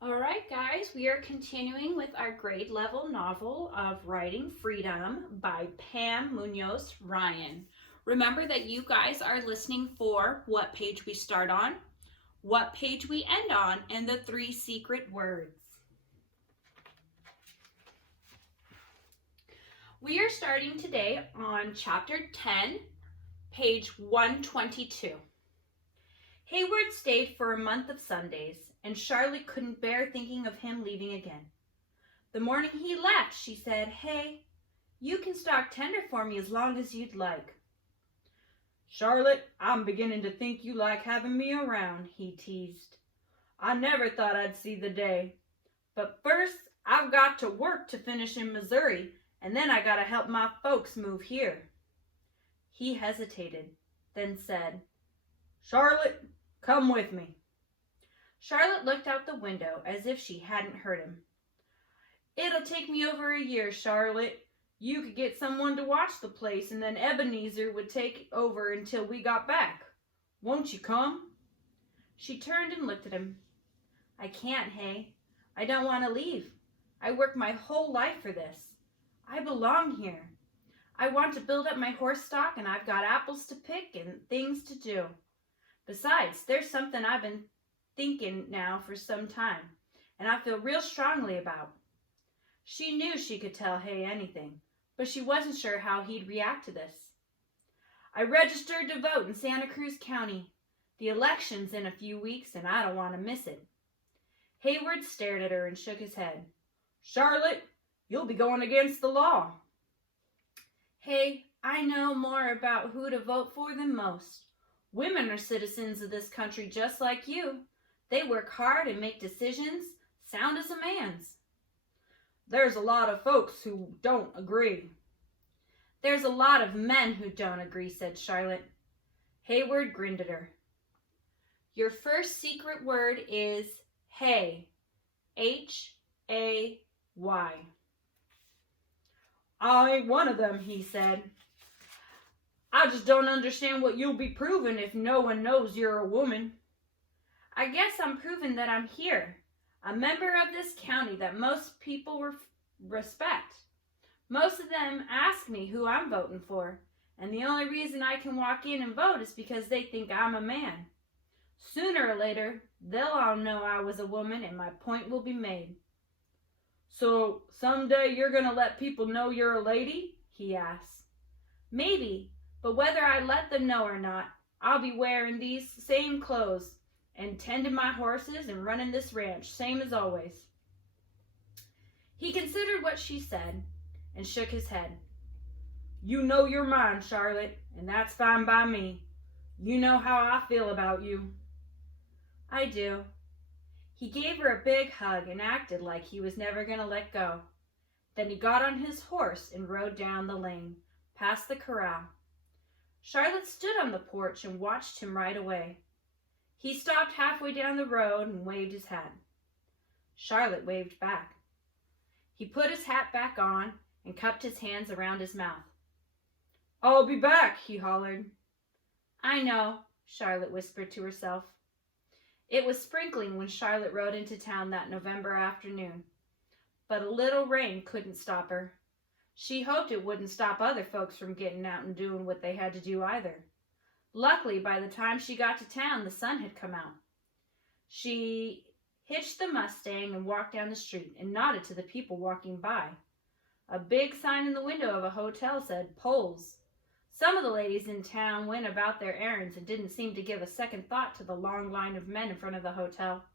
All right, guys, we are continuing with our grade level novel of Writing Freedom by Pam Munoz Ryan. Remember that you guys are listening for what page we start on, what page we end on, and the 3 secret words. We are starting today on chapter 10, page 122. Hayward stayed for a month of Sundays, and Charlotte couldn't bear thinking of him leaving again. The morning he left, she said, "Hey, you can stock tender for me as long as you'd like." "Charlotte, I'm beginning to think you like having me around," he teased. "I never thought I'd see the day. But first, I've got to work to finish in Missouri, and then I gotta help my folks move here." He hesitated, then said, "Charlotte, come with me." Charlotte looked out the window as if she hadn't heard him. "It'll take me over a year, Charlotte. You could get someone to watch the place, and then Ebenezer would take over until we got back. Won't you come?" She turned and looked at him. "I can't, Hay. I don't want to leave. I worked my whole life for this. I belong here. I want to build up my horse stock, and I've got apples to pick and things to do. Besides, there's something I've been thinking now for some time, and I feel real strongly about." She knew she could tell Hay anything, but she wasn't sure how he'd react to this. "I registered to vote in Santa Cruz County. The election's in a few weeks, and I don't want to miss it." Hayward stared at her and shook his head. "Charlotte, you'll be going against the law." "Hey, I know more about who to vote for than most. Women are citizens of this country just like you. They work hard and make decisions sound as a man's." "There's a lot of folks who don't agree." "There's a lot of men who don't agree," said Charlotte. Hayward grinned at her. "Your first secret word is hay. Hay. "I ain't one of them," he said. "I just don't understand what you'll be proving if no one knows you're a woman." "I guess I'm proving that I'm here, a member of this county that most people respect. Most of them ask me who I'm voting for, and the only reason I can walk in and vote is because they think I'm a man. Sooner or later, they'll all know I was a woman, and my point will be made." "So someday you're going to let people know you're a lady?" he asked. "Maybe, but whether I let them know or not, I'll be wearing these same clothes and tending my horses and running this ranch, same as always." He considered what she said and shook his head. "You know you're mine, Charlotte, and that's fine by me. You know how I feel about you." "I do." He gave her a big hug and acted like he was never going to let go. Then he got on his horse and rode down the lane, past the corral. Charlotte stood on the porch and watched him ride away. He stopped halfway down the road and waved his hat. Charlotte waved back. He put his hat back on and cupped his hands around his mouth. "I'll be back," he hollered. "I know," Charlotte whispered to herself. It was sprinkling when Charlotte rode into town that November afternoon, but a little rain couldn't stop her. She hoped it wouldn't stop other folks from getting out and doing what they had to do either. Luckily, by the time she got to town, the sun had come out. She hitched the Mustang and walked down the street and nodded to the people walking by. A big sign in the window of a hotel said "Polls." Some of the ladies in town went about their errands and didn't seem to give a second thought to the long line of men in front of the hotel.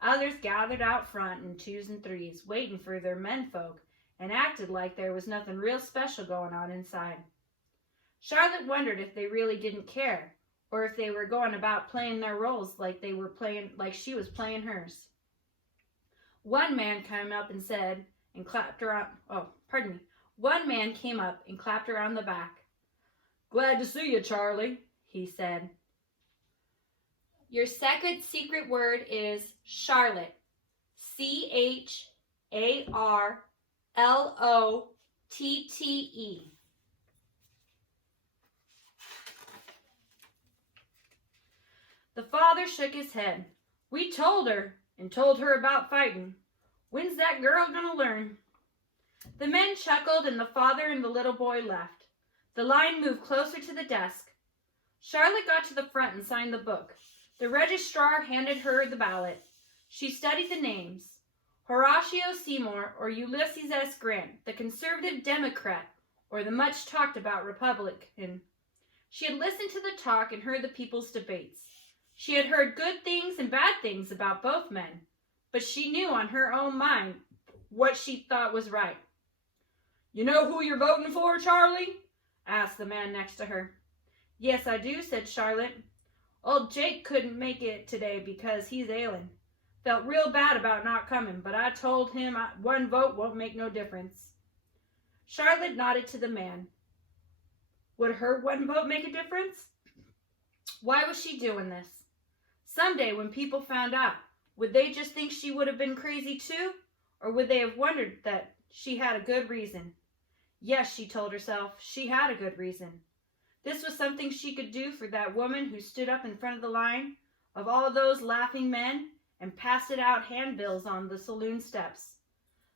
Others gathered out front in 2s and 3s, waiting for their menfolk, and acted like there was nothing real special going on inside. Charlotte wondered if they really didn't care, or if they were going about playing their roles like she was playing hers. One man came up and said, and clapped her on, One man came up and clapped her on the back. "Glad to see you, Charlie," he said. Your second secret word is Charlotte. Charlotte. The father shook his head. "We told her, and told her about fighting. When's that girl gonna learn? The men chuckled, and the father and the little boy left. The line moved closer to the desk. Charlotte got to the front and signed the book. The registrar handed her the ballot. She studied the names. Horatio Seymour or Ulysses S. Grant, the conservative Democrat or the much talked about Republican. She had listened to the talk and heard the people's debates. She had heard good things and bad things about both men, but she knew on her own mind what she thought was right. "You know who you're voting for, Charlie?" asked the man next to her. "Yes, I do," said Charlotte. "Old Jake couldn't make it today because he's ailing. Felt real bad about not coming, but I told him one vote won't make no difference." Charlotte nodded to the man. Would her one vote make a difference? Why was she doing this? Someday when people found out, would they just think she would have been crazy too? Or would they have wondered that she had a good reason? Yes, she told herself, she had a good reason. This was something she could do for that woman who stood up in front of the line of all those laughing men and passed out handbills on the saloon steps.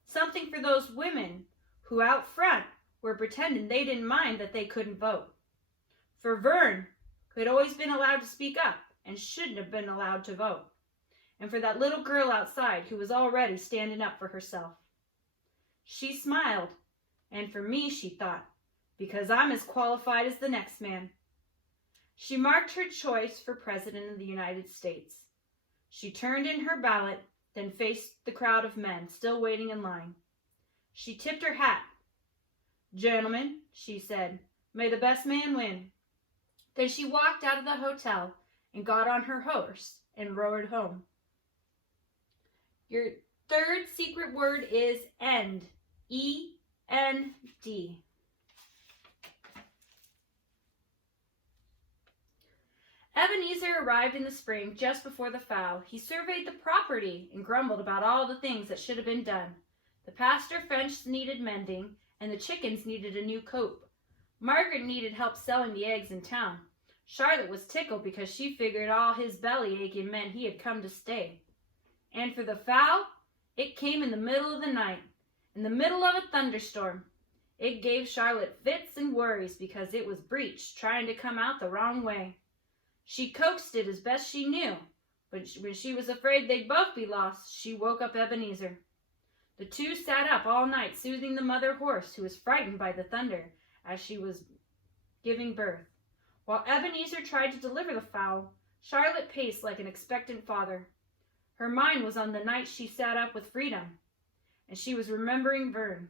Something for those women who out front were pretending they didn't mind that they couldn't vote. For Vern, who had always been allowed to speak up and shouldn't have been allowed to vote. And for that little girl outside who was already standing up for herself. She smiled, and for me, she thought, because I'm as qualified as the next man. She marked her choice for President of the United States. She turned in her ballot, then faced the crowd of men still waiting in line. She tipped her hat. "Gentlemen," she said, "may the best man win." Then she walked out of the hotel and got on her horse and rode home. Your third secret word is end. E-N-D. Ebenezer arrived in the spring just before the fowl. He surveyed the property and grumbled about all the things that should have been done. The pasture fence needed mending, and the chickens needed a new coop. Margaret needed help selling the eggs in town. Charlotte was tickled because she figured all his belly aching meant he had come to stay. And for the fowl, it came in the middle of the night, in the middle of a thunderstorm. It gave Charlotte fits and worries because it was breeched, trying to come out the wrong way. She coaxed it as best she knew, but when she was afraid they'd both be lost, she woke up Ebenezer. The two sat up all night soothing the mother horse, who was frightened by the thunder as she was giving birth. While Ebenezer tried to deliver the fowl, Charlotte paced like an expectant father. Her mind was on the night she sat up with Freedom, and she was remembering Vern.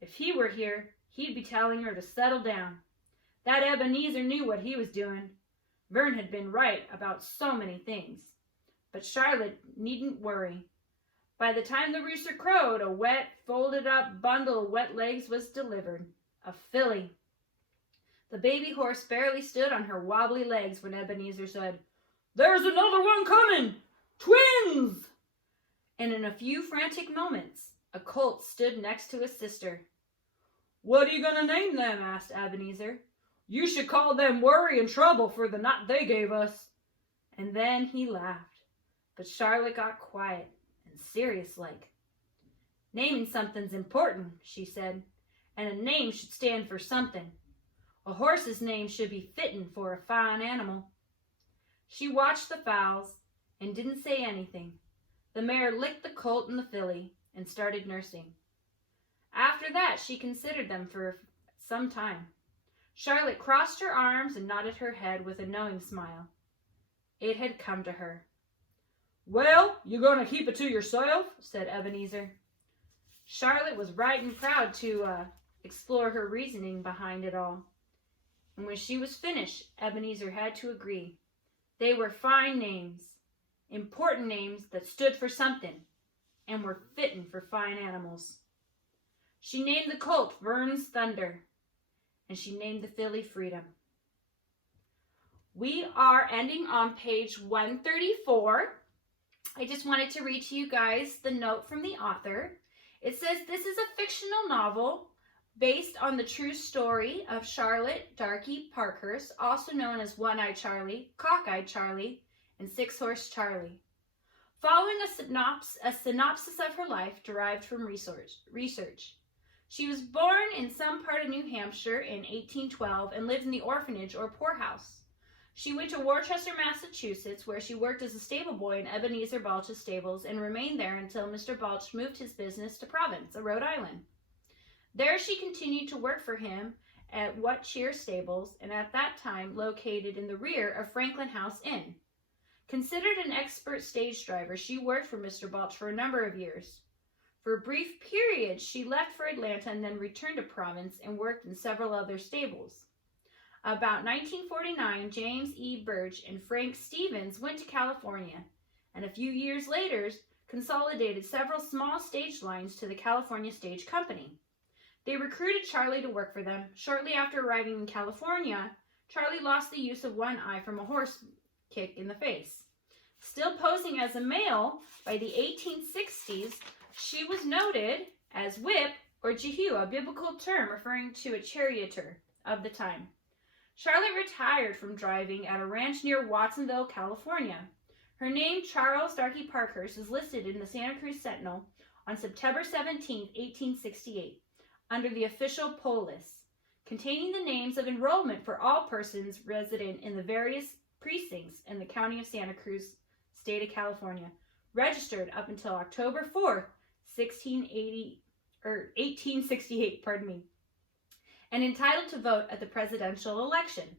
If he were here, he'd be telling her to settle down. That Ebenezer knew what he was doing. Vern had been right about so many things. But Charlotte needn't worry. By the time the rooster crowed, a wet, folded-up bundle of wet legs was delivered. A filly. The baby horse barely stood on her wobbly legs when Ebenezer said, "There's another one coming! Twins!" And in a few frantic moments, a colt stood next to his sister. "What are you going to name them?" asked Ebenezer. "You should call them Worry and Trouble for the knot they gave us." And then he laughed. But Charlotte got quiet and serious-like. "Naming something's important," she said, "and a name should stand for something. A horse's name should be fitting for a fine animal." She watched the fowls and didn't say anything. The mare licked the colt and the filly and started nursing. After that, she considered them for some time. Charlotte crossed her arms and nodded her head with a knowing smile. It had come to her. "Well, you going to keep it to yourself?" said Ebenezer. Charlotte was right and proud to explore her reasoning behind it all. And when she was finished, Ebenezer had to agree. They were fine names, important names that stood for something and were fitting for fine animals. She named the colt Vern's Thunder, and she named the filly Freedom. We are ending on page 134. I just wanted to read to you guys the note from the author. It says, this is a fictional novel based on the true story of Charlotte Darky Parkhurst, also known as One-Eyed Charlie, Cock-Eyed Charlie, and Six-Horse Charlie. following a synopsis of her life derived from research. She was born in some part of New Hampshire in 1812 and lived in the orphanage or poorhouse. She went to Worcester, Massachusetts, where she worked as a stable boy in Ebenezer Balch's stables and remained there until Mr. Balch moved his business to Providence, Rhode Island. There she continued to work for him at What Cheer Stables, and at that time located in the rear of Franklin House Inn. Considered an expert stage driver, she worked for Mr. Balch for a number of years. For a brief period, she left for Atlanta and then returned to Providence and worked in several other stables. About 1949, James E. Birch and Frank Stevens went to California, and a few years later consolidated several small stage lines to the California Stage Company. They recruited Charlie to work for them. Shortly after arriving in California, Charlie lost the use of one eye from a horse kick in the face. Still posing as a male, by the 1860s, she was noted as whip or Jehu, a biblical term referring to a charioteer of the time. Charlotte retired from driving at a ranch near Watsonville, California. Her name, Charles Darky Parkhurst, is listed in the Santa Cruz Sentinel on September 17, 1868, under the official poll list, containing the names of enrollment for all persons resident in the various precincts in the county of Santa Cruz, state of California, registered up until October 4th, 1868, and entitled to vote at the presidential election.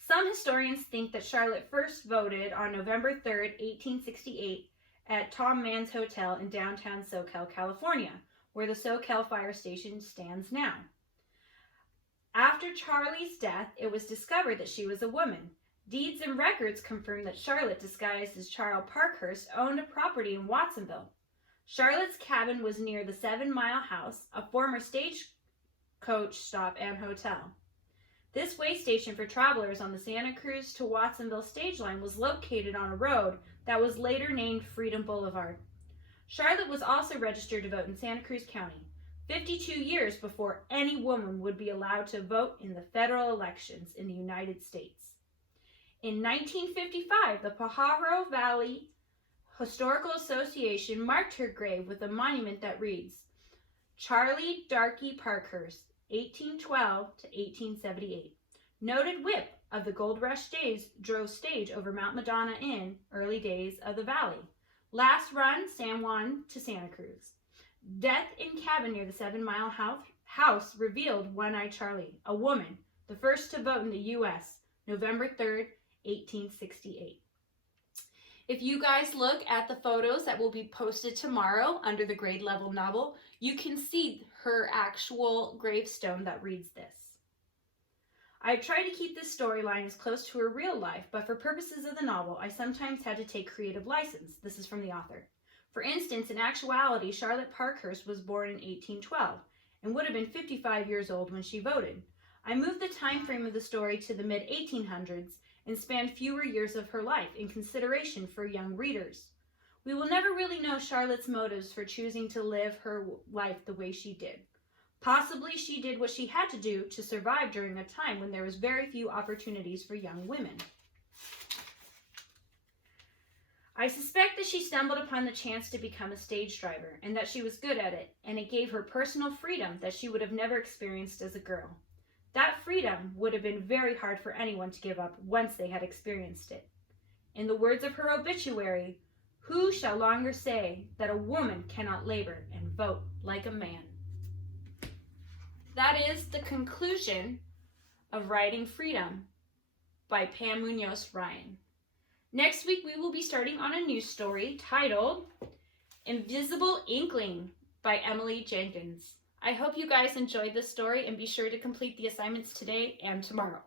Some historians think that Charlotte first voted on November 3rd, 1868, at Tom Mann's Hotel in downtown Soquel, California, where the Soquel Fire Station stands now. After Charlie's death, it was discovered that she was a woman. Deeds and records confirm that Charlotte, disguised as Charles Parkhurst, owned a property in Watsonville. Charlotte's cabin was near the 7 Mile House, a former stagecoach stop and hotel. This way station for travelers on the Santa Cruz to Watsonville stage line was located on a road that was later named Freedom Boulevard. Charlotte was also registered to vote in Santa Cruz County, 52 years before any woman would be allowed to vote in the federal elections in the United States. In 1955, the Pajaro Valley Historical Association marked her grave with a monument that reads, Charlie Darky Parkhurst, 1812 to 1878. Noted whip of the Gold Rush days, drove stage over Mount Madonna in early days of the valley. Last run, San Juan to Santa Cruz. Death in cabin near the 7 Mile House revealed One-Eyed Charlie, a woman, the first to vote in the U.S., November 3rd, 1868. If you guys look at the photos that will be posted tomorrow under the grade level novel, you can see her actual gravestone that reads this. I tried to keep this storyline as close to her real life, but for purposes of the novel, I sometimes had to take creative license. This is from the author. For instance, in actuality, Charlotte Parkhurst was born in 1812 and would have been 55 years old when she voted. I moved the time frame of the story to the mid-1800s and spanned fewer years of her life in consideration for young readers. We will never really know Charlotte's motives for choosing to live her life the way she did. Possibly she did what she had to do to survive during a time when there was very few opportunities for young women. I suspect that she stumbled upon the chance to become a stage driver and that she was good at it, and it gave her personal freedom that she would have never experienced as a girl. That freedom would have been very hard for anyone to give up once they had experienced it. In the words of her obituary, who shall longer say that a woman cannot labor and vote like a man? That is the conclusion of Writing Freedom by Pam Munoz Ryan. Next week we will be starting on a new story titled Invisible Inkling by Emily Jenkins. I hope you guys enjoyed this story and be sure to complete the assignments today and tomorrow.